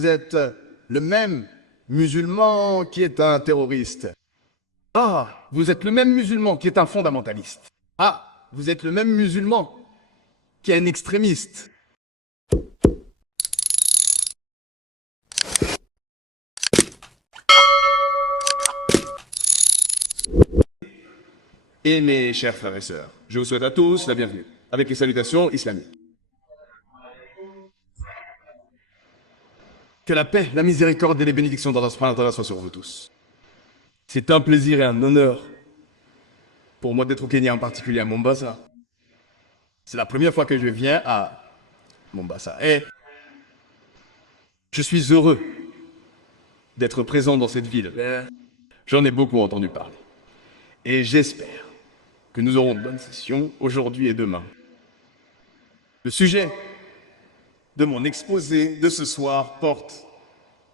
Vous êtes le même musulman qui est un terroriste. Ah, vous êtes le même musulman qui est un fondamentaliste. Ah, vous êtes le même musulman qui est un extrémiste. Et mes chers frères et sœurs, je vous souhaite à tous la bienvenue, avec les salutations islamiques. Que la paix, la miséricorde et les bénédictions d'Allah subhanahu wa ta'ala soient sur vous tous. C'est un plaisir et un honneur pour moi d'être au Kenya, en particulier à Mombasa. C'est la première fois que je viens à Mombasa. Et je suis heureux d'être présent dans cette ville. J'en ai beaucoup entendu parler. Et j'espère que nous aurons de bonnes sessions aujourd'hui et demain. Le sujet de mon exposé de ce soir porte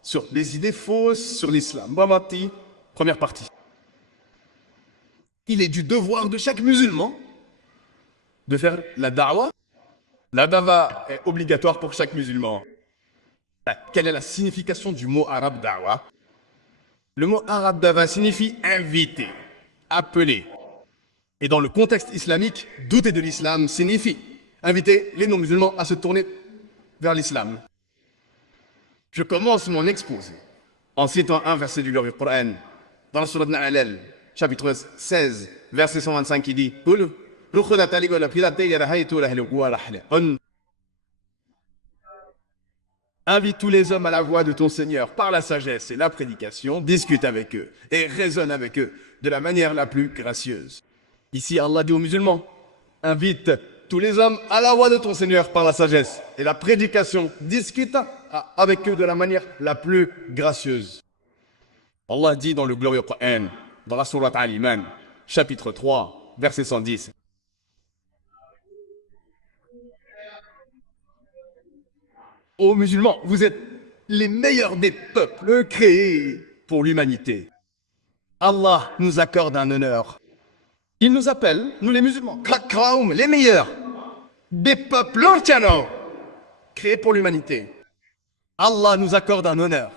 sur les idées fausses sur l'islam. Bamati, première partie. Il est du devoir de chaque musulman de faire la da'wah. La da'wah est obligatoire pour chaque musulman. Quelle est la signification du mot arabe da'wah? Le mot arabe da'wah signifie inviter, appeler. Et dans le contexte islamique, douter de l'islam signifie inviter les non-musulmans à se tourner vers l'islam. Je commence mon exposé en citant un verset du glorieux Coran dans la sourate Al-Alal, chapitre 16, verset 125 qui dit invite tous les hommes à la voix de ton Seigneur par la sagesse et la prédication, discute avec eux et raisonne avec eux de la manière la plus gracieuse. Ici, Allah dit aux musulmans, invite tous les hommes à la voix de ton Seigneur par la sagesse et la prédication, discute avec eux de la manière la plus gracieuse. Allah dit dans le glorieux Coran, dans la sourate Al-Iman, chapitre 3, verset 110. Ô musulmans, vous êtes les meilleurs des peuples créés pour l'humanité. Allah nous accorde un honneur. Il nous appelle, nous les musulmans, les meilleurs des peuples créés pour l'humanité. Allah nous accorde un honneur.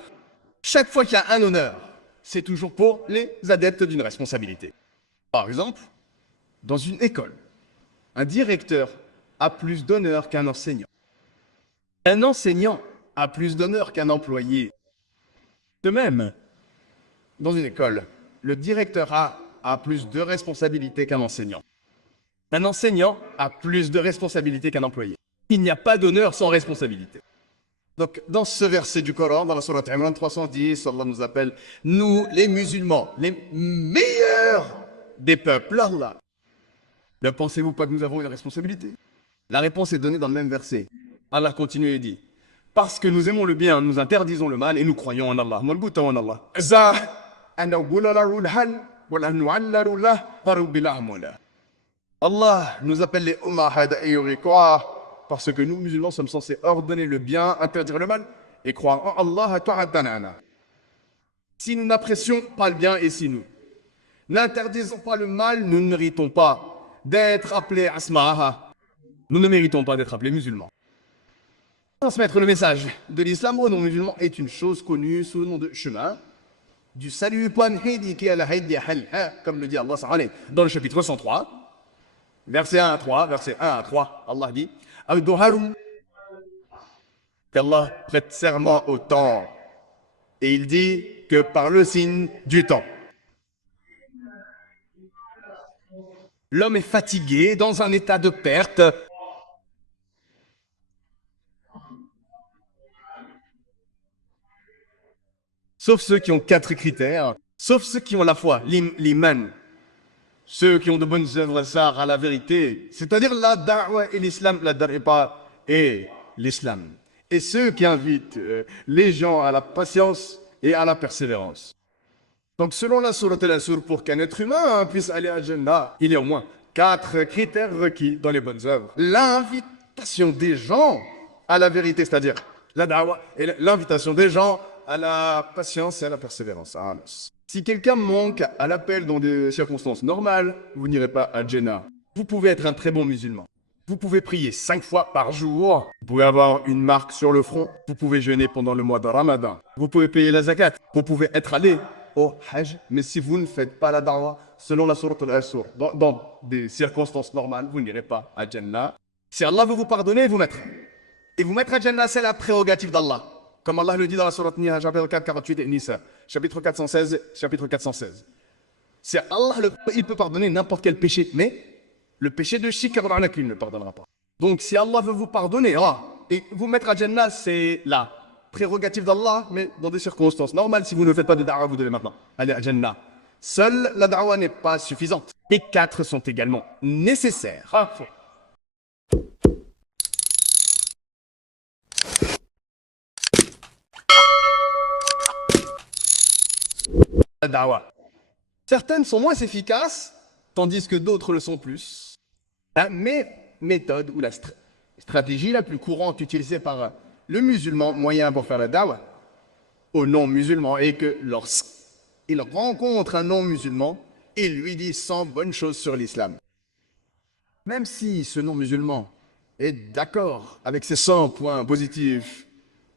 Chaque fois qu'il y a un honneur, c'est toujours pour les adeptes d'une responsabilité. Par exemple, dans une école, un directeur a plus d'honneur qu'un enseignant. Un enseignant a plus d'honneur qu'un employé. De même, dans une école, le directeur a plus de responsabilités qu'un enseignant. Un enseignant a plus de responsabilités qu'un employé. Il n'y a pas d'honneur sans responsabilité. Donc, dans ce verset du Coran, dans la sourate Imran 310, Allah nous appelle, nous, les musulmans, les meilleurs des peuples. Allah. Ne pensez-vous pas que nous avons une responsabilité? La réponse est donnée dans le même verset. Allah continue et dit, parce que nous aimons le bien, nous interdisons le mal et nous croyons en Allah. En Allah. Allah nous appelle les Ummahad et y croire parce que nous, musulmans, sommes censés ordonner le bien, interdire le mal et croire en Allah. Si nous n'apprécions pas le bien et si nous n'interdisons pas le mal, nous ne méritons pas d'être appelés Asma'aha. Nous ne méritons pas d'être appelés musulmans. Transmettre le message de l'islam aux non-musulmans est une chose connue sous le nom de chemin du salut, comme le dit Allah dans le chapitre 103. Verset 1 à 3, Allah dit qu'Allah prête serment au temps. Et il dit que par le signe du temps. L'homme est fatigué, dans un état de perte. Sauf ceux qui ont 4 critères, sauf ceux qui ont la foi, l'iman. Ceux qui ont de bonnes œuvres à la vérité, c'est-à-dire la da'wah et l'islam, la da'wah et l'islam. Et ceux qui invitent les gens à la patience et à la persévérance. Donc selon la sourate Al-Asr, pour qu'un être humain puisse aller à Jannah, il y a au moins 4 critères requis dans les bonnes œuvres. L'invitation des gens à la vérité, c'est-à-dire la da'wah, et l'invitation des gens à la patience et à la persévérance. Si quelqu'un manque à l'appel dans des circonstances normales, vous n'irez pas à Jannah. Vous pouvez être un très bon musulman. Vous pouvez prier 5 fois par jour. Vous pouvez avoir une marque sur le front. Vous pouvez jeûner pendant le mois de Ramadan. Vous pouvez payer la zakat. Vous pouvez être allé au Hajj. Mais si vous ne faites pas la da'wah, selon la sourate Al-Asr, dans des circonstances normales, vous n'irez pas à Jannah. Si Allah veut vous pardonner, vous mettre. Et vous mettre à Jannah, c'est la prérogative d'Allah. Comme Allah le dit dans la sourate Niha, chapitre 4, 48 et Nisa, chapitre 416, chapitre 416. C'est Allah, il peut pardonner n'importe quel péché, mais le péché de shirk, il ne pardonnera pas. Donc si Allah veut vous pardonner, et vous mettre à Jannah, c'est la prérogative d'Allah, mais dans des circonstances normales, si vous ne faites pas de da'wah, vous devez maintenant aller à Jannah. Seule la da'wah n'est pas suffisante. Les 4 sont également nécessaires. La da'wah. Certaines sont moins efficaces, tandis que d'autres le sont plus. La méthode ou la stratégie la plus courante utilisée par le musulman moyen pour faire la da'wah aux non-musulmans est que lorsqu'il rencontre un non-musulman, il lui dit 100 bonnes choses sur l'islam. Même si ce non-musulman est d'accord avec ces 100 points positifs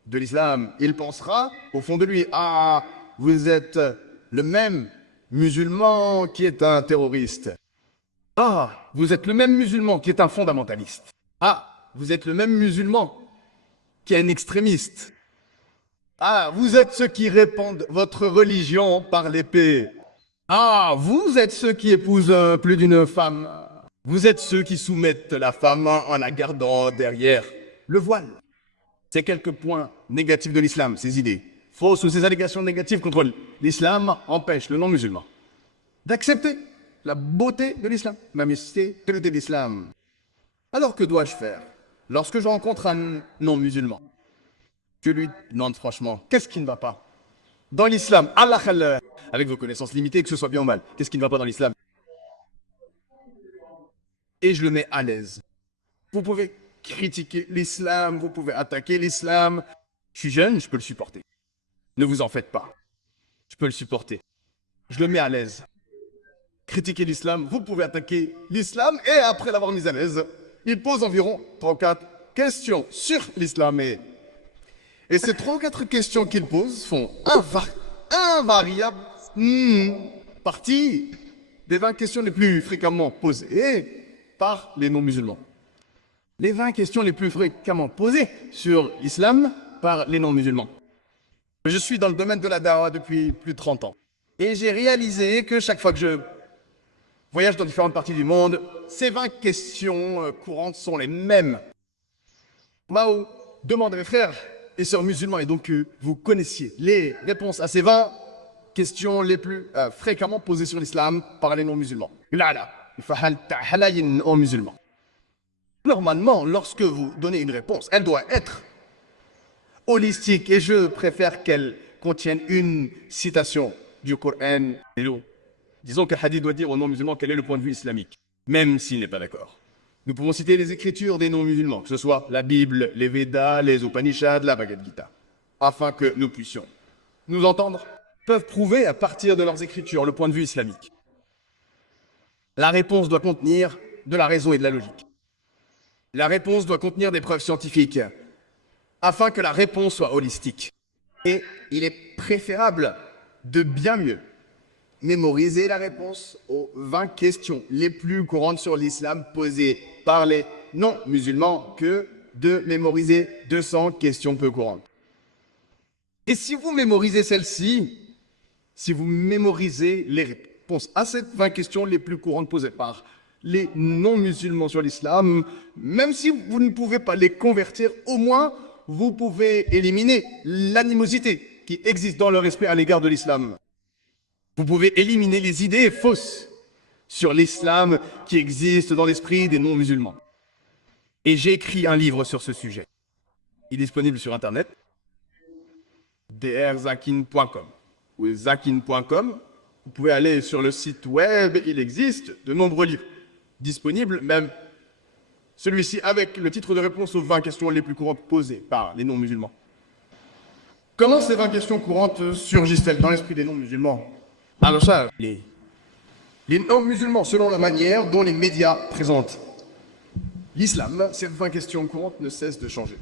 de l'islam, il pensera au fond de lui, ah, vous êtes le même musulman qui est un terroriste. Ah, vous êtes le même musulman qui est un fondamentaliste. Ah, vous êtes le même musulman qui est un extrémiste. Ah, vous êtes ceux qui répandent votre religion par l'épée. Ah, vous êtes ceux qui épousent plus d'une femme. Vous êtes ceux qui soumettent la femme en la gardant derrière le voile. C'est quelques points négatifs de l'islam, ces idées fausses ou ces allégations négatives contre l'islam empêchent le non-musulman d'accepter la beauté de l'islam, la majesté de l'islam. Alors que dois-je faire lorsque je rencontre un non-musulman? Je lui demande franchement, qu'est-ce qui ne va pas dans l'islam? Allah, avec vos connaissances limitées, que ce soit bien ou mal, qu'est-ce qui ne va pas dans l'islam? Et je le mets à l'aise. Vous pouvez critiquer l'islam, vous pouvez attaquer l'islam. Je suis jeune, je peux le supporter. Ne vous en faites pas. Je peux le supporter. Je le mets à l'aise. Critiquer l'islam, vous pouvez attaquer l'islam et après l'avoir mis à l'aise, il pose environ 34 questions sur l'islam. Et ces 34 questions qu'il pose font invariable partie des 20 questions les plus fréquemment posées par les non-musulmans. Les 20 questions les plus fréquemment posées sur l'islam par les non-musulmans. Je suis dans le domaine de la da'wah depuis plus de 30 ans. Et j'ai réalisé que chaque fois que je voyage dans différentes parties du monde, ces 20 questions courantes sont les mêmes. Mao demande à mes frères et sœurs musulmans, et donc que vous connaissiez les réponses à ces 20 questions les plus fréquemment posées sur l'islam par les non-musulmans. Normalement, lorsque vous donnez une réponse, elle doit être holistique, et je préfère qu'elle contienne une citation du Coran. Disons qu'un hadith doit dire aux non-musulmans quel est le point de vue islamique, même s'il n'est pas d'accord. Nous pouvons citer les écritures des non-musulmans, que ce soit la Bible, les Védas, les Upanishads, la Bhagavad Gita, afin que nous puissions nous entendre, peuvent prouver à partir de leurs écritures le point de vue islamique. La réponse doit contenir de la raison et de la logique. La réponse doit contenir des preuves scientifiques, afin que la réponse soit holistique. Et il est préférable de bien mieux mémoriser la réponse aux 20 questions les plus courantes sur l'islam posées par les non-musulmans que de mémoriser 200 questions peu courantes. Et si vous mémorisez celle-ci, si vous mémorisez les réponses à ces 20 questions les plus courantes posées par les non-musulmans sur l'islam, même si vous ne pouvez pas les convertir, au moins vous pouvez éliminer l'animosité qui existe dans leur esprit à l'égard de l'islam. Vous pouvez éliminer les idées fausses sur l'islam qui existent dans l'esprit des non-musulmans. Et j'ai écrit un livre sur ce sujet. Il est disponible sur Internet, drzakin.com ou zakin.com. Vous pouvez aller sur le site web, il existe de nombreux livres disponibles, même celui-ci avec le titre de réponse aux 20 questions les plus courantes posées par les non-musulmans. Comment ces 20 questions courantes surgissent-elles dans l'esprit des non-musulmans? Alors ça, les non-musulmans, selon la manière dont les médias présentent L'islam, ces 20 questions courantes ne cessent de changer.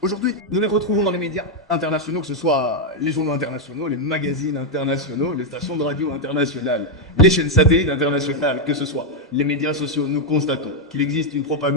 Aujourd'hui, nous les retrouvons dans les médias internationaux, que ce soit les journaux internationaux, les magazines internationaux, les stations de radio internationales, les chaînes satellites internationales, que ce soit les médias sociaux. Nous constatons qu'il existe une propagande